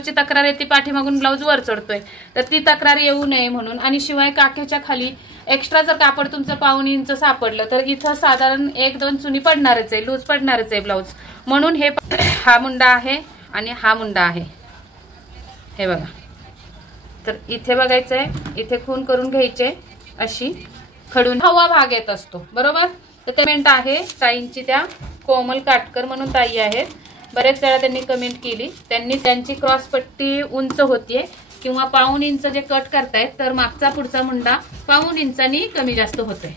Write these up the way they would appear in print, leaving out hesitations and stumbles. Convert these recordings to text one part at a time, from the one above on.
ची तक्रार येते पाठीमागून ब्लाऊज वर चढतोय, तर ती तक्रार येऊ नये म्हणून। आणि शिवाय काखेच्या खाली एक्स्ट्रा जर कापड तुमचं 1.5 इंच सापडलं तर इथं साधारण 1-2 चुनी पडणारच आहे, लूज पडणारच आहे ब्लाऊज, म्हणून हे हा मुंडा आहे आणि हा मुंडा आहे, हे बघा। तर इथे बघायचं आहे, इथे खून करून घ्यायचे, अशी खडून हवा भाग येत असतो बरोबर। तर कमेंट आहे ताईंची, त्या कोमल काटकर म्हणून ताई आहेत, बरेच वेळा त्यांनी कमेंट केली, त्यांची क्रॉस पट्टी उंच होतीये किंवा 1.5 इंच जे कट करतायत तर मागचा पुढचा मुंडा 1.5 इंचांनी कमी जास्त होतोय।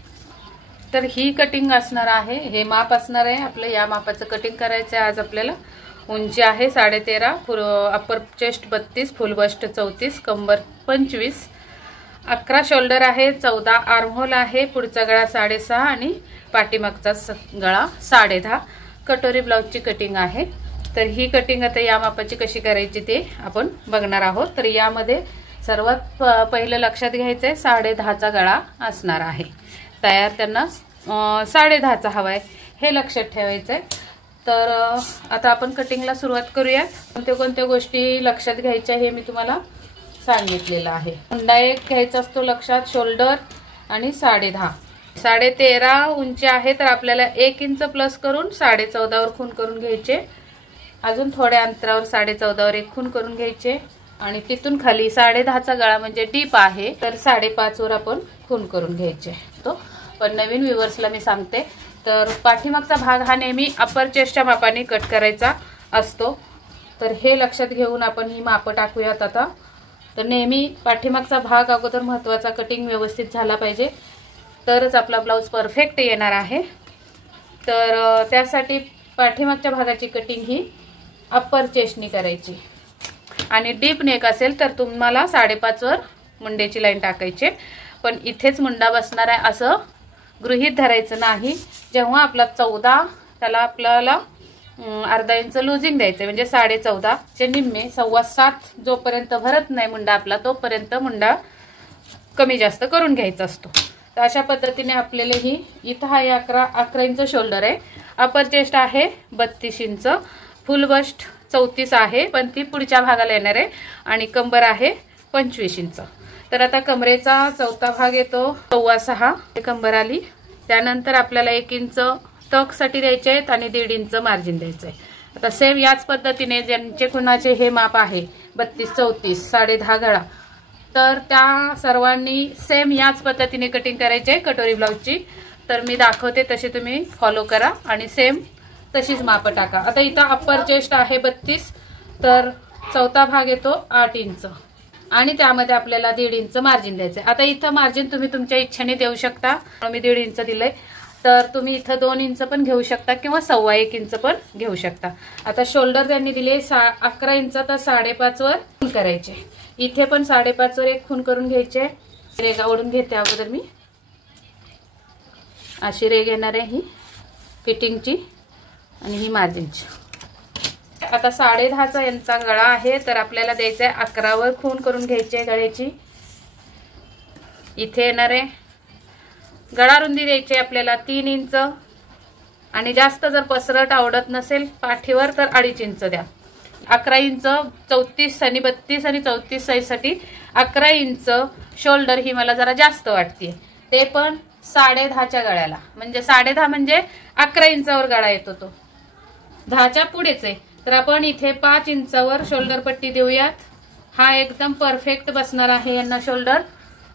तर ही कटिंग असणार आहे, हे माप असणार आहे आपलं, या मापाचं कटिंग करायचं आहे आज आपल्याला। उंची आहे 13.5, अपर चेस्ट 32, फुल बस्ट 34, कंबर 25, 11 शोल्डर आहे, 14 आर्महोल आहे, पुढचा गळा 6.5 आणि पाठीमागचा गळा 10.5 कटोरी ब्लाउजची कटिंग आहे। तर ही कटिंग आता या मापाची कशी करायची ते आपण बघणार आहोत। तर यामध्ये सर्वात पहिलं लक्षात घ्यायचंय 10.5चा गळा असणार आहे, तयार त्यांना 10.5चा हवाय, हे लक्षात ठेवायचंय। तर आता आपण कटिंगला सुरुवात करूया। कोणत्या गोष्टी लक्षात घ्यायच्या हे मी तुम्हाला सांगितलेलं आहे। मुंडा एक घ्यायचा असतो लक्षात, शोल्डर आणि 10.5, 13.5 उंची आहे, तर आपल्याला 1 इंच प्लस करून 14.5 वर खून करून घ्यायचे, अजून थोड्या अंतरावर 14.5 वर एक खून करून घ्यायचे, आणि तिथून खाली 10.5चा गळा म्हणजे डीप आहे, तर 5.5 वर आपण खून करून घ्यायचे। तो पण नवीन व्ह्यूअर्सला मी सांगते, तर पाठीमागचा भाग हा नेहमी अपर चेस्टच्या मापाने कट करायचा असतो, तर हे लक्षात घेऊन आपण ही माप टाकूयात आता। तर नेहमी पाठीमागचा भाग अगोदर महत्त्वाचा, कटिंग व्यवस्थित झाला पाहिजे, तरच आपला ब्लाऊज परफेक्ट येणार आहे। तर त्यासाठी पाठीमागच्या भागाची कटिंग ही अप्पर चेस्टनी करायची, आणि डीप नेक असेल तर तुम्हाला 5.5 वर मुंड्याची लाईन टाकायची, पण इथेच मुंडा बसणार आहे असं गृहीत धरायचं नाही। जेव्हा आपला 14 त्याला आपल्याला अर्धा इंच लूजिंग द्यायचं, म्हणजे 14.5 चे निम्मे 7.25 जोपर्यंत भरत नाही मुंडा आपला तोपर्यंत मुंडा कमी जास्त करून घ्यायचा असतो। तर अशा पद्धतीने आपल्याला ही इथं हा 11 इंच शोल्डर आहे, अपर चेस्ट आहे 32 इंच, फुल बस्ट 34 आहे, पण ती पुढच्या भागाला येणार आहे, आणि कंबर आहे 25 इंच। तर आता कमरेचा चौथा भाग येतो 6.25 कंबर आली, त्यानंतर आपल्याला 1 इंच टक साठी द्यायचे आहेत आणि 1.5 इंच मार्जिन द्यायचं आहे। आता सेम याच पद्धतीने ज्यांचे कुणाचे हे माप आहे 32, 34, 10.5 गळा, तर त्या सर्वांनी सेम याच पद्धतीने कटिंग करायचे कटोरी ब्लाउजची। तर मी दाखवते तसे तुम्ही फॉलो करा आणि सेम तशीच माप टाका। आता इथं अप्पर चेस्ट आहे 32, तर चौथा भाग येतो 8 इंच, आणि त्यामध्ये आपल्याला 1.5 इंच मार्जिन द्यायचं आहे। आता इथं मार्जिन तुम्ही तुमच्या इच्छेने देऊ शकता, मी 1.5 इंच दिलंय, तर तुम्ही इथं 2 इंच पण घेऊ शकता किंवा 1.25 इंच पण घेऊ शकता। आता शोल्डर त्यांनी दिले 11 इंच, तर 5.5 वर खून करायचे, इथे पण 5.5 वर एक खून करून घ्यायचे। रेगा ओढून घेते अगोदर मी, अशी रेग येणार आहे ही फिटिंगची आणि ही मार्जिनची। आता 10.5चा यांचा गळा आहे, तर आपल्याला द्यायचा आहे 11 वर खून करून घ्यायची गळ्याची, इथे येणार आहे। गळा रुंदी द्यायची आपल्याला 3 इंच, आणि जास्त जर पसरट आवडत नसेल पाठीवर तर 2.5 इंच द्या। 11 इंच 34 आणि 32 आणि 34 साईजसाठी 11 इंच शोल्डर ही मला जरा जास्त वाटते, ते पण 10.5च्या गळ्याला, म्हणजे 10.5 म्हणजे 11 इंचावर गळा येतो, तो 10च्या पुढेच आहे। तर आपण इथे 5 इंचावर शोल्डर पट्टी देऊयात, हा एकदम परफेक्ट बसणार आहे यांना शोल्डर,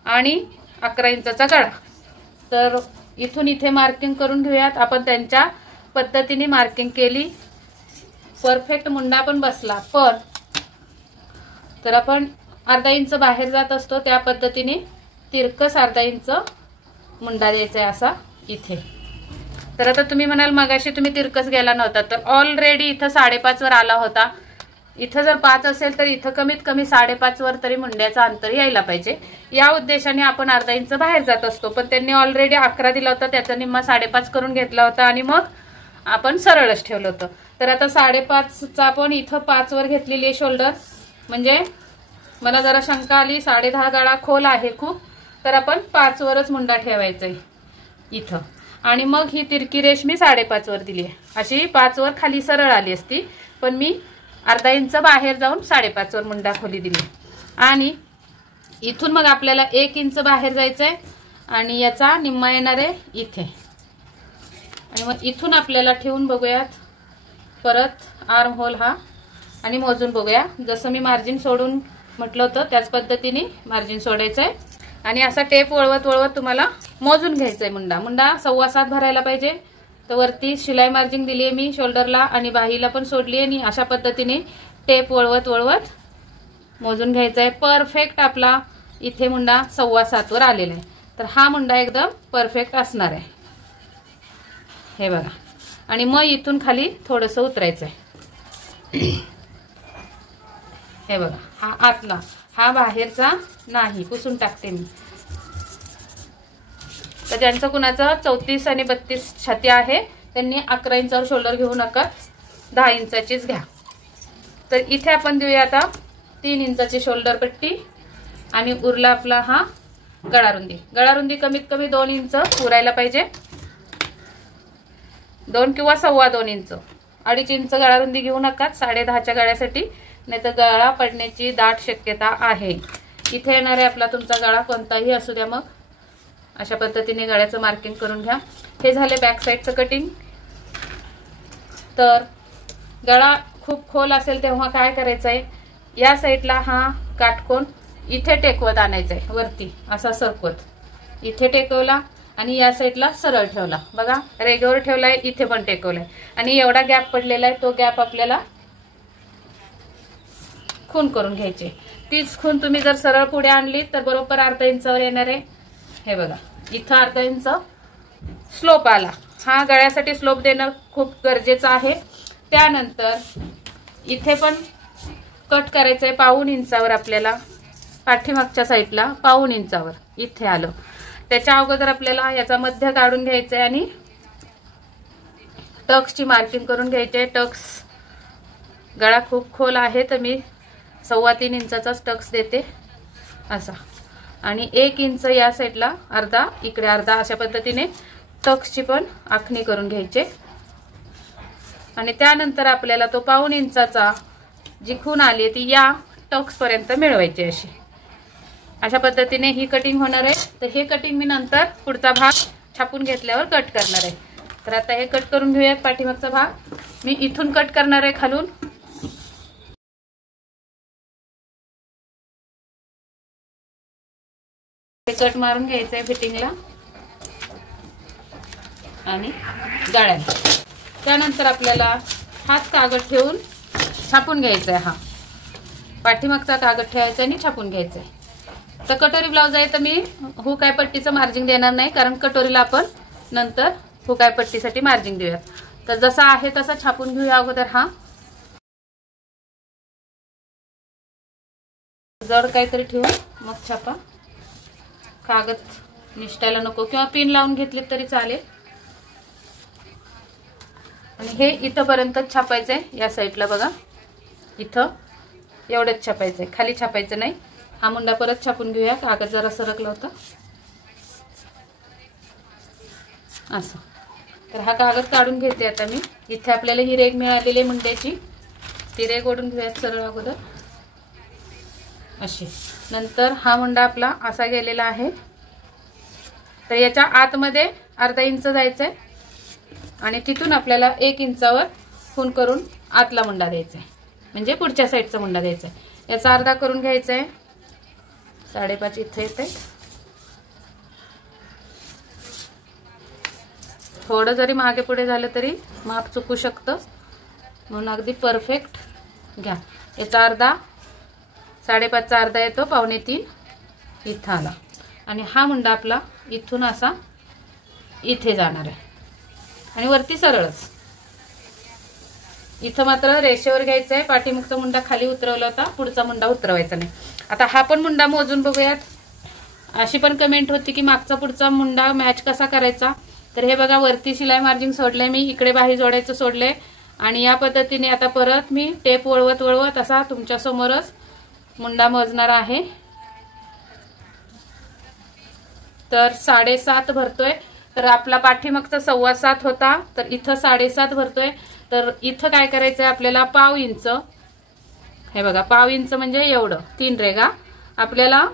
आणि 11 इंचाचा गळा। तर इथून इथे मार्किंग करून घेऊयात आपण, त्यांच्या पद्धतीने मार्किंग केली, परफेक्ट मुंडा पण बसला, पण तर आपण अर्धा इंच बाहेर जात असतो त्या पद्धतीने तिरकस अर्धा इंच मुंडा द्यायचा आहे असा इथे। तर आता तुम्ही म्हणाल मगाशी तुम्ही तिरकस गेला नव्हता, तर ऑलरेडी इथं 5.5 वर आला होता, इथं जर 5 असेल तर इथं कमीत कमी 5.5 वर तरी मुंड्याचा अंतर यायला पाहिजे, या उद्देशाने आपण अर्धा इंच बाहेर जात असतो। पण त्यांनी ऑलरेडी 11 दिला होता, त्याचा निम्मा 5.5 करून घेतला होता, आणि मग आपण सरळच ठेवलं होतं। तर आता 5.5चा आपण इथं 5 वर घेतलेली आहे शोल्डर, म्हणजे मला जरा शंका आली 10.5 गळा खोल आहे खूप, तर आपण 5 वरच मुंडा ठेवायचा आहे इथं, आणि मग ही तिरकी रेष मी 5.5 वर दिली आहे, अशी 5 वर खाली सरळ आली असती, पण मी अर्धा इंच बाहेर जाऊन 5.5 वर मुंडा खोली दिली आणि इथून मग आपल्याला 1 इंच बाहेर जायचंय आणि याचा निम्मा येणार आहे इथे आणि मग इथून आपल्याला ठेवून बघूयात परत आर्म होल हा आणि मोजून बघूया। जसं मी मार्जिन सोडून म्हटलं होतं त्याच पद्धतीने मार्जिन सोडायचंय आणि असा टेप वळवत वळवत तुम्हाला मोजून घ्यायचंय। मुंडा 7.25 भरायला पाहिजे। तर वरती शिलाई मार्जिन दिली आहे मी शोल्डरला आणि बाहीला पण सोडली आहे आणि अशा पद्धतीने टेप वळवत वळवत मोजून घ्यायचा आहे। परफेक्ट आपला इथे मुंडा 7.25 वर आलेला आहे। तर हा मुंडा एकदम परफेक्ट असणार आहे हे बघा आणि मग इथून खाली थोडंसं उतरायचं आहे हे बघा। हा आतला हा बाहेरचा नाही पुसून टाकते मी। तर ज्यांचं कुणाचं 34 आणि 32 छाती आहे त्यांनी 11 इंचावर शोल्डर घेऊ नका 10 इंचाचीच घ्या। तर इथे आपण देऊया आता 3 इंचाची शोल्डर पट्टी आणि उरला आपला हा गळारुंदी। गळारुंदी कमीत कमी 2 इंच पुरायला पाहिजे 2 किंवा 2.25 इंच 2.5 इंच गळारुंदी घेऊ नका 10.5च्या गळ्यासाठी नाहीतर गळा पडण्याची दाट शक्यता आहे। इथे येणार आहे आपला तुमचा गळा कोणताही असू द्या मग अशा पद्धतीने गळ्याचं मार्किंग करून घ्या। हे झाले बॅक साइडचं कटिंग। तर गळा खूप खोल असेल तेव्हा काय करायचं आहे या साइडला हा काटकोन इथे टेकवत आणायचा आहे वरती असा सरकवत इथे टेकवला आणि या साइडला सरळ ठेवला बघा रेगेवर ठेवलाय इथे पण टेकवलाय आणि एवढा गॅप पडलेला आहे तो गॅप आपल्याला खून करून घ्यायचे। तीच खून तुम्ही जर सरळ पुढे आणली तर बरोबर अर्धा इंचावर येणार आहे हे बघा। इथं अर्धा इंच स्लोप आला हा गळ्यासाठी स्लोप देणं खूप गरजेचं आहे। त्यानंतर इथे पण कट करायचंय 1.25 इंचावर आपल्याला पाठीमागच्या साईडला 1.25 इंचावर इथे आलं। त्याच्या अगोदर आपल्याला याचा मध्य काढून घ्यायचंय आणि टक्सची मार्किंग करून घ्यायचे। टक्स गळा खूप खोल आहे तर मी 3.25 इंचाचाच टक्स देते असा आणि 1 इंच या साईडला अर्धा इकडे अर्धा अशा पद्धतीने टक्सची पण आखणी करून घ्यायचे आणि त्यानंतर आपल्याला तो 1.25 इंचाचा जी खूण आली ती या टक्स पर्यंत मिळवायची अशी अशा पद्धतीने ही कटिंग होणार आहे। तर हे कटिंग मी नंतर पुढचा भाग छापून घेतल्यावर कट करणार आहे। तर आता हे कट करून घेऊयात। पाठीमागचा भाग मी इथून कट करणार आहे खालून हे कट मारून घ्यायचंय फिटिंगला आणि गळ्याला। त्यानंतर आपल्याला हाच कागद ठेवून छापून घ्यायचा आहे। हा पाठीमागचा कागद ठेवायचा आणि छापून घ्यायचा आहे। तर कटोरी ब्लाउज आहे तर मी हुकाय पट्टीचं मार्जिंग देणार नाही कारण कटोरीला आपण नंतर हुकाय पट्टीसाठी मार्जिंग देऊया। तर जसा आहे तसा छापून घेऊया अगोदर। हा जड काहीतरी ठेवून मग छापा कागद निष्ठायला नको किंवा पिन लावून घेतली तरी चालेल आणि हे इथपर्यंत छापायचंय या साईडला बघा इथं एवढंच छापायचंय खाली छापायचं नाही। हा मुंडा परत छापून घेऊया कागद जरा सरकला होता असं। तर हा कागद काढून घेते आता मी। इथे आपल्याला ही रेग मिळालेली मुंड्याची ती रेग ओढून घेऊयात सरळ अगोदर अशी। नंतर हा मुंडा आपला असा गेलेला आहे तर याच्या आतमध्ये अर्धा इंच जायचंय आणि तिथून आपल्याला 1 इंचावर खून करून आतला मुंडा द्यायचा आहे म्हणजे पुढच्या साईडचा मुंडा द्यायचा आहे। याचा अर्धा करून घ्यायचा आहे 5.5 इथे येते। थोडं जरी मागे पुढे झालं तरी माप चुकू शकतं म्हणून अगदी परफेक्ट घ्या। याचा अर्धा 5.5चा अर्धा येतो 2.25 इथं आला आणि हा मुंडा आपला इथून असा इथे जाणार आहे आणि वरती सरळच। इथं मात्र रेषेवर घ्यायचं आहे। पाठीमागचा मुंडा खाली उतरवला होता पुढचा मुंडा उतरवायचा नाही। आता हा पण मुंडा मोजून बघूयात। अशी पण कमेंट होती की मागचा पुढचा मुंडा मॅच कसा करायचा। तर हे बघा वरती शिलाई मार्जिन सोडले मी इकडे बाही जोडायचं सोडले आणि या पद्धतीने आता परत मी टेप वळवत वळवत असा तुमच्या समोरच मुंडा मोजणार आहे। तर 7.5 भरतोय तर आपला पाठीमागचा 7.25 होता तर इथं 7.5 भरतोय। तर इथं काय करायचंय आपल्याला 1.5 इंच हे बघा 1.5 इंच म्हणजे एवढं 3 रेगा आपल्याला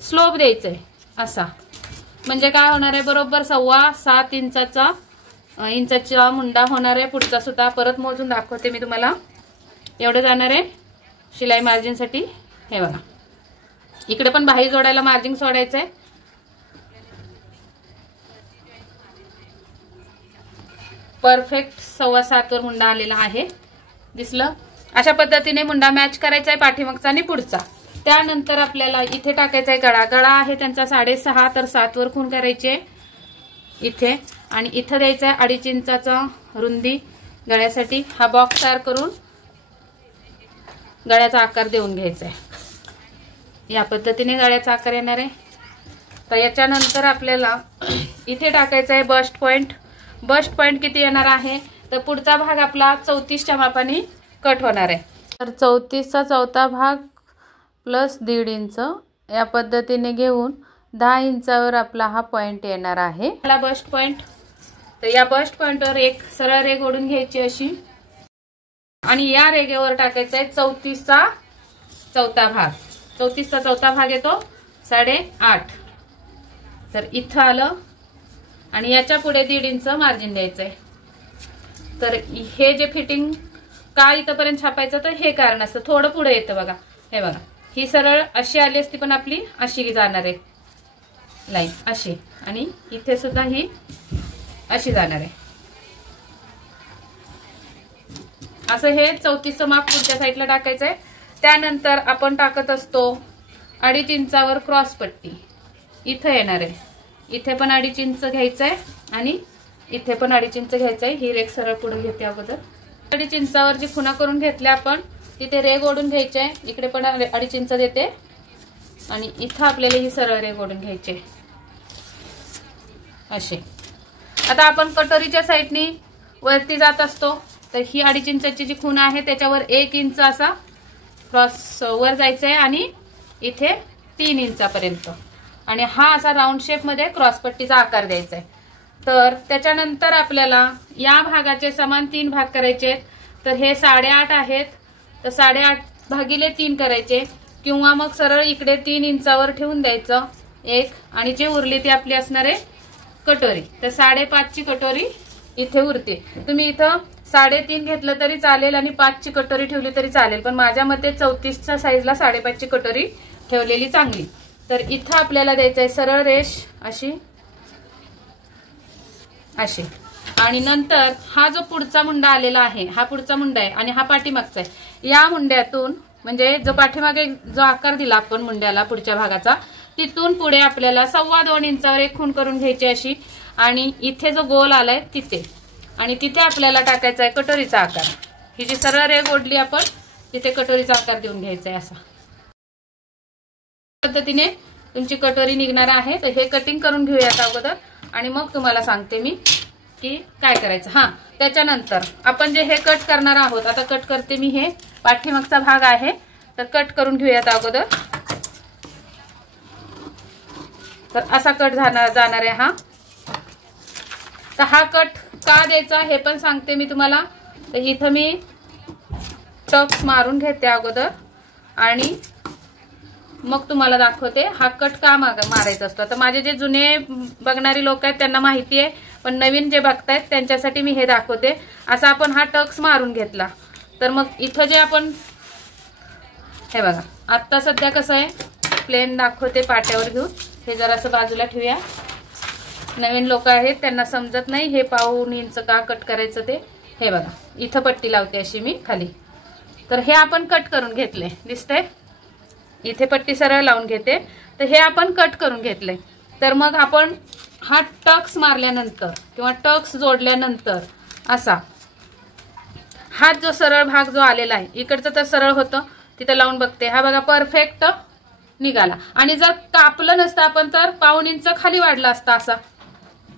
स्लोप द्यायचंय असा. म्हणजे काय होणार आहे, बरोबर 6.25 इंचाचा मुंडा होणार आहे. पुढचा सुद्धा परत मोजून दाखवते मी तुम्हाला. एवढं जाणार आहे शिलाई मार्जिन साठी. हे बघा इकडे पण बाही जोडायला मार्जिन सोडायचंय. परफेक्ट 7.25 वर मुंडा आलेला आहे. दिसलं. अशा पद्धतीने मुंडा मॅच करायचा आहे पाठीमागचा आणि पुढचा. त्यानंतर आपल्याला इथे टाकायचा आहे गळा. गळा आहे त्यांचा 6.5 तर 7 वर खूण करायची इथे आणि इथं द्यायचा आहे 2.5 इंचाचा रुंदी गळ्यासाठी. हा बॉक्स तयार करून गळ्याचा आकार देऊन घ्यायचा आहे. या पद्धतीने गळ्याचा आकार येणार आहे. तर याच्यानंतर आपल्याला इथे टाकायचा आहे बस्ट पॉइंट. बस्ट पॉइंट किती येणार आहे, तर पुढचा भाग आपला 34च्या मापाने कट होणार आहे. तर 34चा चौथा भाग प्लस 1.5 इंच या पद्धतीने घेऊन 10 इंचावर आपला हा पॉइंट येणार आहे. हा बस्ट पॉइंट. तर या बस्ट पॉइंटवर एक सरळ रेघ ओढून घ्यायची अशी आणि या रेघेवर टाकायचा आहे 34चा चौथा भाग. 34चा चौथा भाग येतो 8.5. तर इथं आलं आणि याच्या पुढे 1.5 इंच मार्जिन द्यायचंय. तर हे जे फिटिंग का इथपर्यंत छापायचं, तर हे कारण असतं. थोडं पुढे येतं बघा. हे बघा ही सरळ अशी आली असती पण आपली अशी जाणार आहे लाईन अशी आणि इथे सुद्धा ही अशी जाणार आहे. असं हे 34चं माप पुढच्या साईडला टाकायचं आहे. त्यानंतर आपण टाकत असतो 2.5 इंचावर क्रॉस पट्टी. इथं येणार आहे. इथे पण 2.5 इंच घ्यायचं आहे आणि इथे पण 2.5 इंच घ्यायचं आहे. ही रेघ सरळ पुढे घेते अगोदर. 2.5 इंचावर जी खुणा करून घेतल्या आपण तिथे रेघ ओढून घ्यायची आहे. इकडे पण 2.5 इंच देते आणि इथं आपल्याला ही सरळ रेघ ओढून घ्यायची असे. आता आपण कटोरीच्या साईडनी वरती जात असतो. तर ही 2.5 इंचाची जी खुणा आहे त्याच्यावर 1 इंच असा क्रॉस वर जायचं आहे आणि इथे 3 इंचापर्यंत आणि हा असा राऊंड शेप मध्ये क्रॉस पट्टीचा आकार द्यायचा आहे. तर त्याच्यानंतर आपल्याला या भागाचे समान 3 भाग करायचे आहेत. तर हे 8.5 आहेत तर 8.5 भागिले 3 करायचे किंवा मग सरळ इकडे 3 इंचावर ठेवून द्यायचं 1 आणि जे उरली ती आपली असणार आहे कटोरी. तर 5.5ची कटोरी इथे उरते. तुम्ही इथं 3.5 घेतलं तरी चालेल आणि 5ची कटोरी ठेवली तरी चालेल, पण माझ्या मते 34च्या साईजला 5.5ची कटोरी ठेवलेली चांगली. तर इथं आपल्याला द्यायचं आहे सरळ रेष अशी अशी आणि नंतर हा जो पुढचा मुंडा आलेला आहे हा पुढचा मुंडा आहे आणि हा पाठीमागचा आहे. या मुंड्यातून म्हणजे जो पाठीमागे जो आकार दिला आपण मुंड्याला पुढच्या भागाचा तिथून पुढे आपल्याला 2.25 इंचावर एक खूण करून घ्यायची अशी आणि इथे जो गोल आलाय तिथे आणि तिथे आपल्याला टाकायचा आहे कटोरीचा आकार. ही जी सरळ रेघ ओढली आपण तिथे कटोरीचा आकार देऊन घ्यायचा आहे असा. पद्धतीने तुमची कटोरी निघणार आहे. तर हे कटिंग करून घेऊयात अगोदर आणि मग तुम्हाला सांगते मी की काय करायचं. हा त्याच्यानंतर आपण जे हे कट करणार आहोत, आता कट करते मी. हे पाठीमागचा भाग आहे तर कट करून घेऊयात अगोदर. तर असा कट जाणार आहे हा. तर हा कट का द्यायचा हे पण सांगते मी तुम्हाला. तर इथं मी टक्स मारून घेते अगोदर आणि मग तुम्हाला दाखवते हा कट का मारायचा असतो. तर माझे जे जुने बघणारी लोक आहेत त्यांना माहिती आहे, पण नवीन जे बघतायत त्यांच्यासाठी मी हे दाखवते. असा आपण हा टक्स मारून घेतला तर मग इथं जे आपण हे बघा आत्ता सध्या कसं आहे प्लेन दाखवते पाट्यावर घेऊन. हे जरासं बाजूला ठेवूया. नवीन लोक आहेत त्यांना समजत नाही हे 1.5 इंच का कट करायचं ते. हे बघा इथं पट्टी लावते अशी मी खाली. तर हे आपण कट करून घेतले दिसतंय. इथे पट्टी सरळ लावून घेते. तर हे आपण कट करून घेतले. तर मग आपण हा टक्स मारल्यानंतर किंवा टक्स जोडल्यानंतर असा हा जो सरळ भाग जो आलेला आहे इकडचं तर सरळ होतं तिथं लावून बघते. हा बघा परफेक्ट निघाला. आणि जर कापलं नसतं आपण तर 1.5 इंच खाली वाढला असता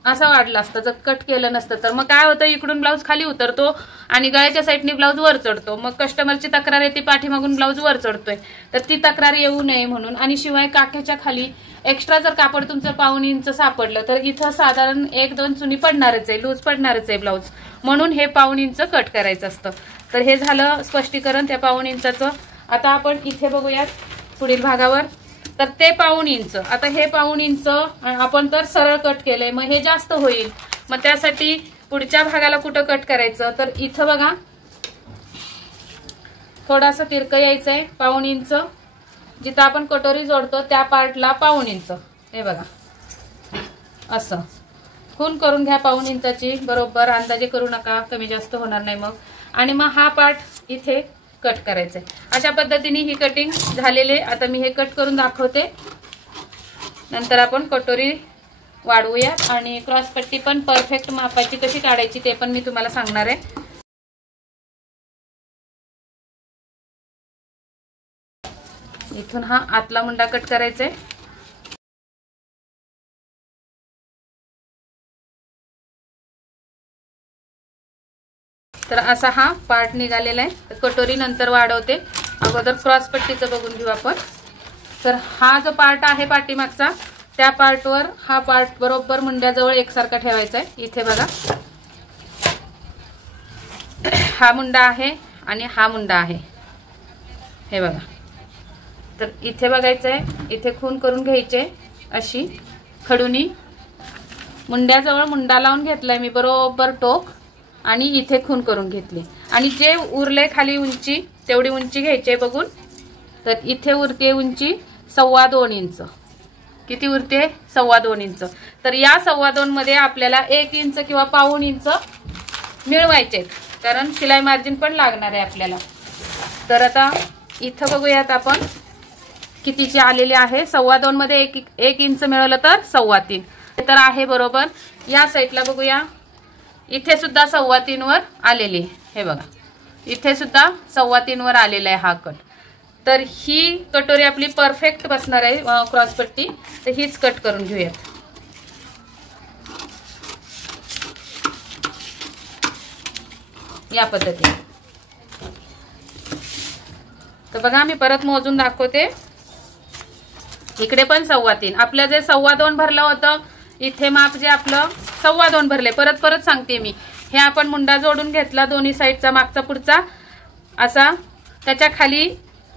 असा वाढला असता जर कट केलं नसतं. तर मग काय होतं इकडून ब्लाऊज खाली उतरतो आणि गळ्याच्या साईडने ब्लाऊज वर चढतो. मग कस्टमरची तक्रार येते पाठीमागून ब्लाऊज वर चढतोय. तर ती तक्रार येऊ नये म्हणून आणि शिवाय काख्याच्या खाली एक्स्ट्रा जर कापड तुमचं 1.5 इंच सापडलं तर इथं साधारण 1-2 चुनी पडणारच आहे, लूज पडणारच आहे ब्लाऊज, म्हणून हे 1.5 इंच कट करायचं असतं. तर हे झालं स्पष्टीकरण त्या 1.5 इंचाचं. आता आपण इथे बघूयात पुढील भागावर. तर ते 1.5 इंच, आता हे 1.5 इंच आपण तर सरळ कट केलंय, मग हे जास्त होईल. मग त्यासाठी पुढच्या भागाला कुठं कट करायचं, तर इथं बघा थोडासा तिरकं यायचंय 1.5 इंच. जिथं आपण कटोरी जोडतो त्या पार्टला 1.5 इंच, हे बघा असं खून करून घ्या 1.5 इंचाची. बरोबर अंदाजे करू नका, कमी जास्त होणार नाही मग. आणि मग हा पार्ट इथे कट करायचा आहे. अशा पद्धतीने ही कटिंग झालेली आहे. आता मी हे कट करून दाखवते, नंतर आपण कटोरी वाढवूया आणि क्रॉस पट्टी पण परफेक्ट मापाची कशी काढायची ते पण मी तुम्हाला सांगणार आहे. इथून हा आतला मुंडा कट करायचा आहे. तर असा हा पार्ट निघालेला आहे. कटोरी नंतर वाढवते, अगोदर क्रॉस पट्टीचं बघून घेऊ आपण. तर हा जो पार्ट आहे पाठीमागचा, त्या पार्टवर हा पार्ट बरोबर मुंड्याजवळ एकसारखा ठेवायचा आहे. इथे बघा हा मुंडा आहे आणि हा मुंडा आहे, हे बघा. तर इथे बघायचं आहे, इथे खून करून घ्यायचे अशी खडूनी. मुंड्याजवळ मुंडा लावून घेतलाय मी बरोबर टोक, आणि इथे खून करून घेतली. आणि जे उरले खाली उंची तेवढी उंची घ्यायची बघून. तर इथे उरते उंची 2.25 इंच. किती उरते? 2.25 इंच. तर या 2.25 मध्ये आपल्याला 1 इंच किंवा 1.5 इंच मिळवायचे, कारण शिलाई मार्जिन पण लागणार आहे आपल्याला. तर आता इथं बघूयात आपण कितीची आलेली आहे. 2.25 मध्ये 1 इंच मिळवलं तर 3.25 तर आहे बरोबर. या साईडला बघूया, इथे सुद्धा 3.25 वर आलेली, हे बघा इथे सुद्धा 3.25 वर आलेला आहे हा कट. तर ही कटोरी आपली परफेक्ट बसणार आहे क्रॉस पट्टी. तर हीच कट करून घेऊयात. या पद्धतीने. तर बघा मी परत मोजून दाखवते. इकडे पण 3.25. आपलं जे 2.25 भरलं होतं, इथे माप जे आपलं 2.25 भरले. परत सांगते मी, हे आपण मुंडा जोडून घेतला दोन्ही साईडचा, मागचा पुढचा असा. त्याच्या खाली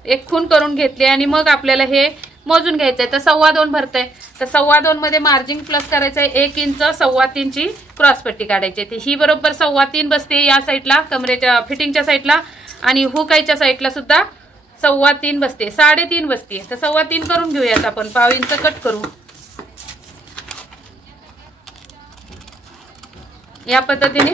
एक खून करून घेतली आणि मग आपल्याला हे मोजून घ्यायचंय. तर 2.25 भरतंय, तर 2.25 मध्ये मार्जिन प्लस करायचंय 1 इंच. 3.25 ची क्रॉस पट्टी काढायची. ती ही बरोबर 3.25 बसते या साईडला, कमरेच्या फिटिंगच्या साईडला, आणि हुकाईच्या साईडला सुद्धा 3.25 बसते, 3.5 बसते. तर 3.25 करून घेऊयात आपण. 1.5 इंच कट करू या पद्धतीने.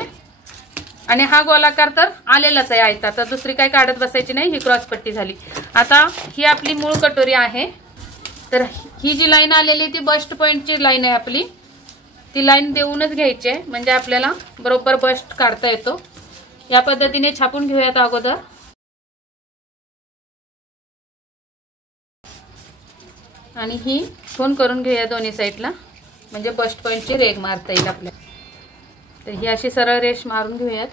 आणि हा गोलाकार तर आलेलाच आहे आयता, तर दुसरी काही काढत बसायची नाही. ही क्रॉस पट्टी झाली. आता ही आपली मूळ कटोरी आहे. तर ही जी लाईन आलेली ती बस्ट पॉइंटची लाईन आहे आपली. ती लाईन देऊनच घ्यायची आहे, म्हणजे आपल्याला बरोबर बस्ट काढता येतो. या पद्धतीने छापून घेऊयात अगोदर. आणि ही खून करून घेऊया दोन्ही साईडला, म्हणजे बस्ट पॉइंटची रेघ मारता येईल आपल्याला. तर ही अशी सरळ रेष मारून घेऊयात.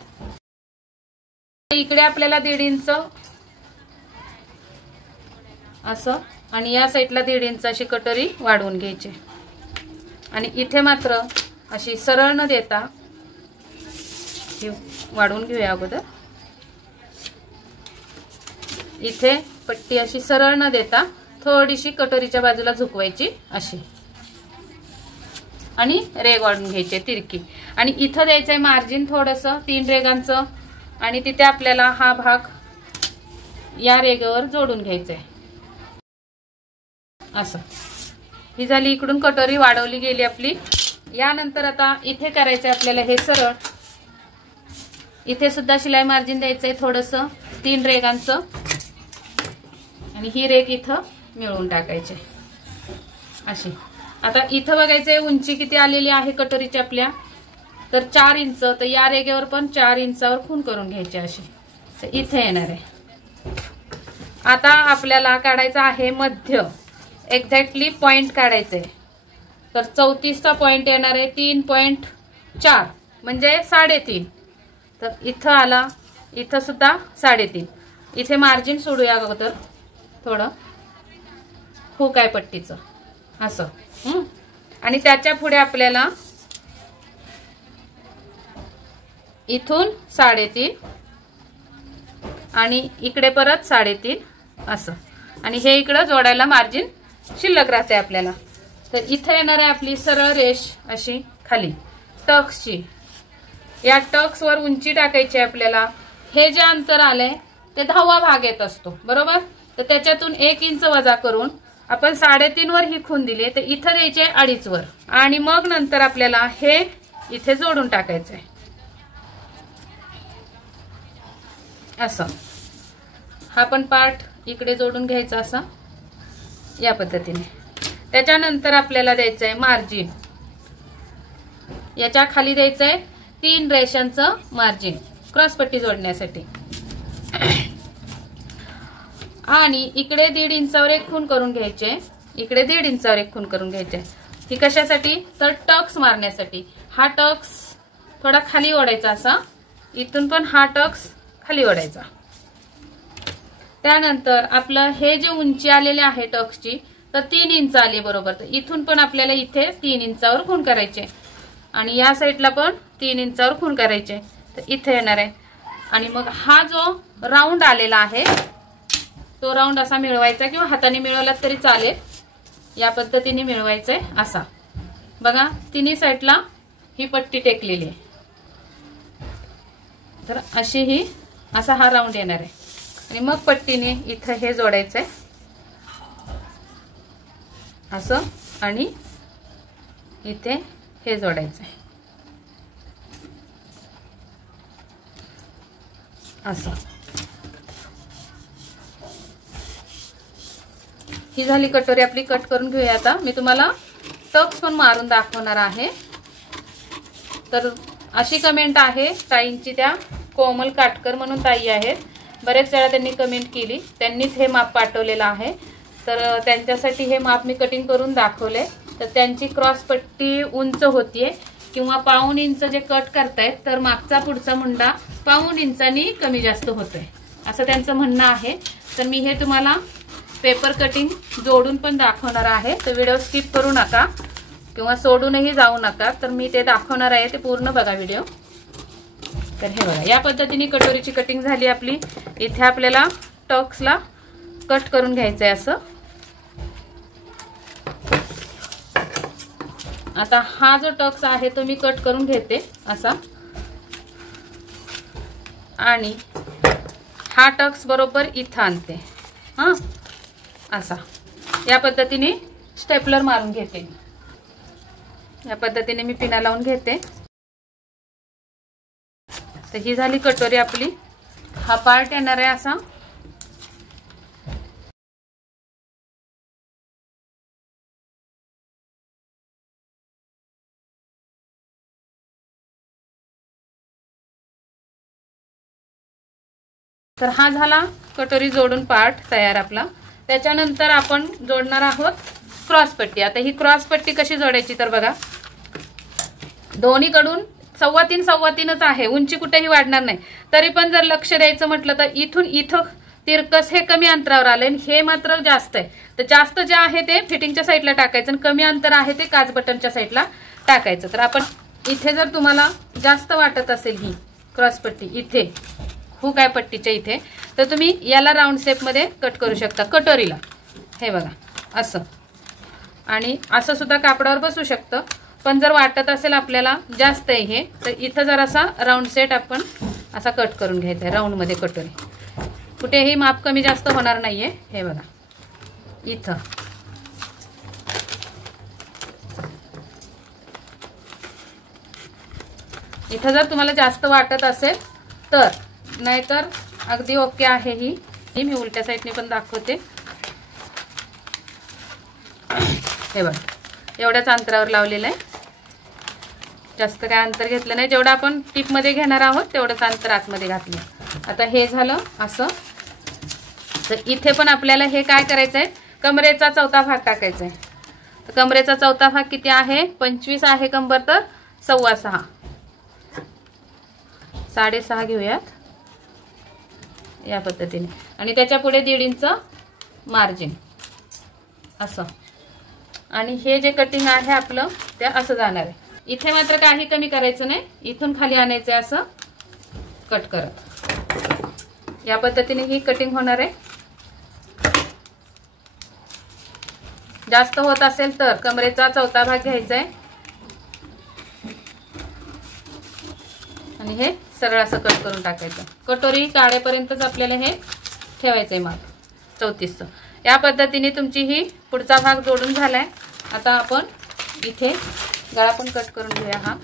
इकडे आपल्याला 1.5 इंच असं, आणि या साईडला 1.5 इंच अशी कटोरी वाढवून घ्यायची. आणि इथे मात्र अशी सरळ न देता ही वाढवून घेऊया अगोदर. इथे पट्टी अशी सरळ न देता थोडीशी कटोरीच्या बाजूला झुकवायची अशी, आणि रेघ वाढून घ्यायची तिरकी. आणि इथं द्यायचंय मार्जिन थोडंसं 3 रेघांचं, आणि तिथे आपल्याला हा भाग या रेघेवर जोडून घ्यायचंय असं. ही झाली इकडून कटोरी वाढवली गेली आपली. यानंतर आता इथे करायचंय आपल्याला हे सरळ. इथे सुद्धा शिलाई मार्जिन द्यायचंय थोडंसं 3 रेघांचं, आणि ही रेघ इथं मिळवून टाकायचे अशी. आता इथं बघायचंय उंची किती आलेली आहे कटोरीची आपल्या, तर 4 इंच. तर या रेघेवर पण 4 इंचावर खून करून घ्यायची अशी. तर इथे येणार आहे. आता आपल्याला काढायचं आहे मध्य, एक्झॅक्टली पॉइंट काढायचंय. तर 34चा पॉइंट येणार आहे 3.4 म्हणजे 3.5. तर इथं आला, इथं सुद्धा 3.5. इथे मार्जिन सोडूया अगोदर थोडं हुक आहे पट्टीचं. असं आणि त्याच्या पुढे आपल्याला इथून 3.5 आणि इकडे परत 3.5 असं आणि हे इकडे जोडायला मार्जिन शिल्लक राहते आपल्याला। तर इथे येणार आहे आपली सरळ रेष अशी खाली टक्सची। या टक्स वर उंची टाकायची आपल्याला। हे जे अंतर आलंय ते 10वा भाग येत असतो बरोबर। तर त्याच्यातून 1 इंच वजा करून आपण 3.5 वर ही खून दिली तर इथं द्यायचे 2.5 वर आणि मग नंतर आपल्याला हे इथे जोडून टाकायचंय असं। हा पण पार्ट इकडे जोडून घ्यायचा असा या पद्धतीने। त्याच्यानंतर आपल्याला द्यायचंय मार्जिन। याच्या खाली द्यायचंय 3 रेषांचं मार्जिन क्रॉसपट्टी जोडण्यासाठी आणि इकडे 1.5 इंचावर एक खून करून घ्यायचे। इकडे 1.5 इंचावर एक खून करून घ्यायचे। ही कशासाठी तर टक्स मारण्यासाठी। हा टक्स थोडा खाली ओढायचा असा। इथून पण हा टक्स खाली ओढायचा। त्यानंतर आपलं हे जे उंची आलेली आहे टक्सची तर 3 इंच आली बरोबर। तर इथून पण आपल्याला इथे 3 इंचावर खून करायचे आणि या साईडला पण 3 इंचावर खून करायचे। तर इथे येणार आहे आणि मग हा जो राऊंड आलेला आहे तो राऊंड असा मिळवायचा किंवा हाताने मिळवला तरी चालेल। या पद्धतीने मिळवायचा आहे असा। बघा तिन्ही साईडला ही पट्टी टेकलेली आहे। तर अशी ही असा हा राऊंड येणार आहे आणि मग पट्टीने इथे हे जोडायचंय असं आणि इथे हे जोडायचंय असं। ही झाली कटोरी आपली। कट करून घेऊया आता। मी तुम्हाला टक्स पण मारून दाखवणार आहे। तर अशी कमेंट आहे ताईंची, त्या कोमल काटकर म्हणून ताई आहेत। बरेच वेळा त्यांनी कमेंट केली, त्यांनीच हे माप पाठवलेलं आहे। तर त्यांच्यासाठी हे माप मी कटिंग करून दाखवले। तर त्यांची क्रॉस पट्टी उंच होतीये किंवा 1.5 इंच जे कट करतायत तर मागचा पुढचा मुंडा 1.5 इंचांनी कमी जास्त होतोय असं त्यांचं म्हणणं आहे। तर मी हे तुम्हाला पेपर कटिंग जोडून पण दाखवणार आहे। तर व्हिडिओ स्किप करू नका किंवा सोडूनही जाऊ नका। तर मी ते दाखवणार आहे, ते पूर्ण बघा व्हिडिओ। तर हे बघा या पद्धतीने कटोरीची कटिंग झाली आपली। इथे आपल्याला टक्सला कट करून घ्यायचंय असं। आता हा जो टक्स आहे तो मी कट करून घेते असा आणि हा टक्स बरोबर इथं आणते असा। या पद्धतीने स्टेपलर मारून घेते। या पद्धतीने मी पिना लावून घेते। तर ही झाली कटोरी आपली। हा पार्ट येणार आहे असा। तर हा झाला कटोरी जोडून पार्ट तयार आपला। त्याच्यानंतर आपण जोडणार आहोत क्रॉस पट्टी। आता ही क्रॉस पट्टी कशी जोडायची तर बघा दोन्हीकडून 3.25 आहे। उंची कुठेही वाढणार नाही। तरी पण जर लक्ष द्यायचं म्हटलं तर इथून इथं तिरकस हे कमी अंतरावर आलंय, हे मात्र जास्त आहे। तर जास्त जे आहे ते फिटिंगच्या साईडला टाकायचं आणि कमी अंतर आहे ते काच बटनच्या साईडला टाकायचं। तर आपण इथे जर तुम्हाला जास्त वाटत असेल ही क्रॉस पट्टी इथे हुक आहे पट्टीच्या इथे तर तुम्ही याला राऊंड शेप मध्ये कट करू शकता कटोरीला। हे बघा असं आणि असं सुद्धा कापडावर बसू शकतं। पण जर वाटत असेल आपल्याला जास्त आहे हे तर इथं जरासा राऊंड सेट आपण असा कट करून घ्यायचा आहे राऊंड मध्ये कटोरी। कुठेही माप कमी जास्त होणार नाहीये। हे बघा इथं इथं जर तुम्हाला जास्त वाटत असेल तर, नाहीतर अगदी ओके आहे। ही मी उलट्या साईडने पण दाखवते। हे बघा एवढ्याच अंतरावर लावलेलं आहे। जास्त काय अंतर घेतलं नाही, जेवढं आपण टिप मध्ये घेणार आहोत तेवढंच अंतर आतमध्ये घातलं। आता हे झालं असं। तर इथे पण आपल्याला हे काय करायचं आहे कमरेचा चौथा भाग टाकायचा आहे। तर कमरेचा चौथा भाग किती आहे 25 आहे कंबर, तर 6.25 6.5 घेऊयात या पद्धतीने आणि त्याच्या पुढे 1.5 इंच मार्जिन असं आणि हे जे कटिंग आहे आपलं ते असं जाणार आहे. इथे मात्र काही कमी करायचं नाही, इथून खाली आणायचं असं कट करत. या पद्धतीने ही कटिंग होणार आहे. जास्त होत असेल तर कमरेचा चौथा भाग घ्यायचा आहे आणि हे सरळ असं कट करून टाकायचं. कटोरी काढेपर्यंतच आपल्याला हे ठेवायचंय माप 34. या पद्धतीने तुमची ही पुढचा भाग जोडून झालाय. आता आपण इथे गळा पण कट करून घेऊया. हा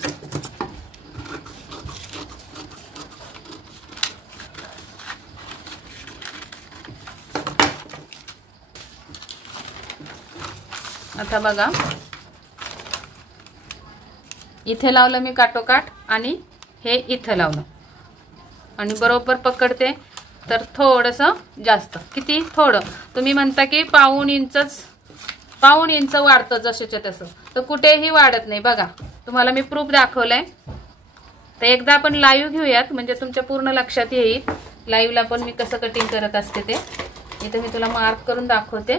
आता बघा इथे लावलं मी काटोकाट आणि हे इथे लावलं आणि बरोबर पकडते तर थोडंसं जास्त. किती? थोडं. तुम्ही म्हणता की पाऊण इंच वाढतं जसेच्या तसं, तर कुठेही वाढत नाही. बघा तुम्हाला मी प्रूफ दाखवलंय. तर एकदा आपण लाईव्ह घेऊयात म्हणजे तुमच्या पूर्ण लक्षात येईल. लाईव्हला पण मी कसं कटिंग करत असते ते इथे मी तुला मार्क करून दाखवते.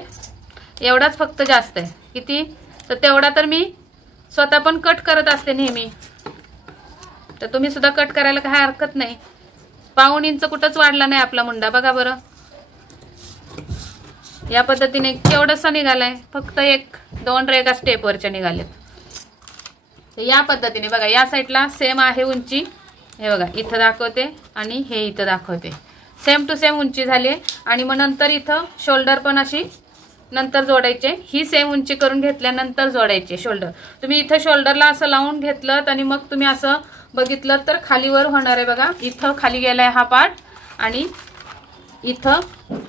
एवढाच फक्त जास्त आहे. किती? तर तेवढा तर मी स्वतः पण कट करत असते नेहमी, तर तुम्ही सुद्धा कट करायला काही हरकत नाही. पाऊण इंच कुठंच वाढला नाही आपला मुंडा. बघा बरं या पद्धतीने केवढंसं निघालाय. फक्त 1-2 रेगा स्टेपवरच्या निघाल्यात. तर या पद्धतीने बघा या साईडला सेम आहे उंची. हे बघा इथं दाखवते आणि हे इथं दाखवते. सेम टू सेम उंची झाली. आणि मग नंतर इथं शोल्डर पण अशी नंतर जोडायचे. ही सेम उंची करून घेतल्यानंतर जोडायचे शोल्डर. तुम्ही इथं शोल्डरला असं लावून घेतलं आणि मग तुम्ही असं बघितलं तर खालीवर होणार आहे. बघा इथं खाली गेलाय हा पार्ट आणि इथं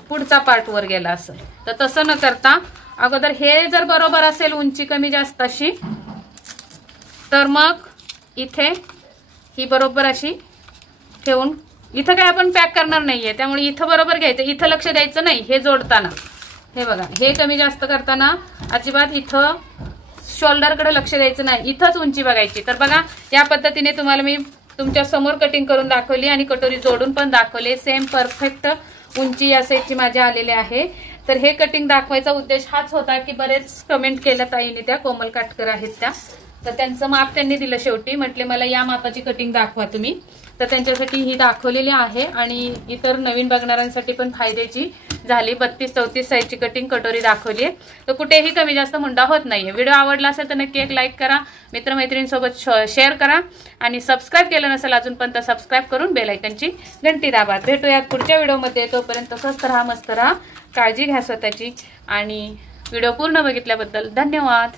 पुढचा पार्ट वर गेला असेल. तर तसं न करता अगोदर हे जर बरोबर असेल उंची कमी जास्त अशी तर मग इथे ही बरोबर अशी ठेवून इथं काय आपण पॅक करणार नाहीये त्यामुळे इथं बरोबर घ्यायचं. इथं लक्ष द्यायचं नाही. हे जोडताना हे बघा हे कमी जास्त करताना अजिबात इथं शोल्डरकडे लक्ष द्यायचं नाही. इथंच उंची बघायची. तर बघा या पद्धतीने तुम्हाला मी तुमच्या समोर कटिंग करून दाखवली आणि कटोरी जोडून पण दाखवले. सेम परफेक्ट उंची या साईडची माझी आलेली आहे. तर हे कटिंग दाखवायचा उद्देश हाच होता की बरेच कमेंट केल्या ताईने, त्या कोमल काटकर आहेत त्या, तर त्यांचं माप त्यांनी दिलं. शेवटी म्हटले मला या मापाची कटिंग दाखवा तुम्ही. तर त्यांच्यासाठी ही दाखवलेली आहे आणि इतर नवीन बघणाऱ्यांसाठी पण फायद्याची झाली. 32-34 साईजची कटिंग कटोरी दाखवली आहे. तर कुठेही कमी जास्त मुंडा होत नाहीये. व्हिडिओ आवडला असेल तर नक्की एक लाईक करा, मित्रमैत्रिणींसोबत शेअर करा आणि सबस्क्राईब केलं नसेल अजून पण तर सबस्क्राईब करून बेल आयकॉनची घंटी दाबा. भेटूयात पुढच्या व्हिडिओमध्ये. तोपर्यंत स्वस्त राहा, मस्त राहा, काळजी घ्या स्वतःची आणि व्हिडिओ पूर्ण बघितल्याबद्दल धन्यवाद.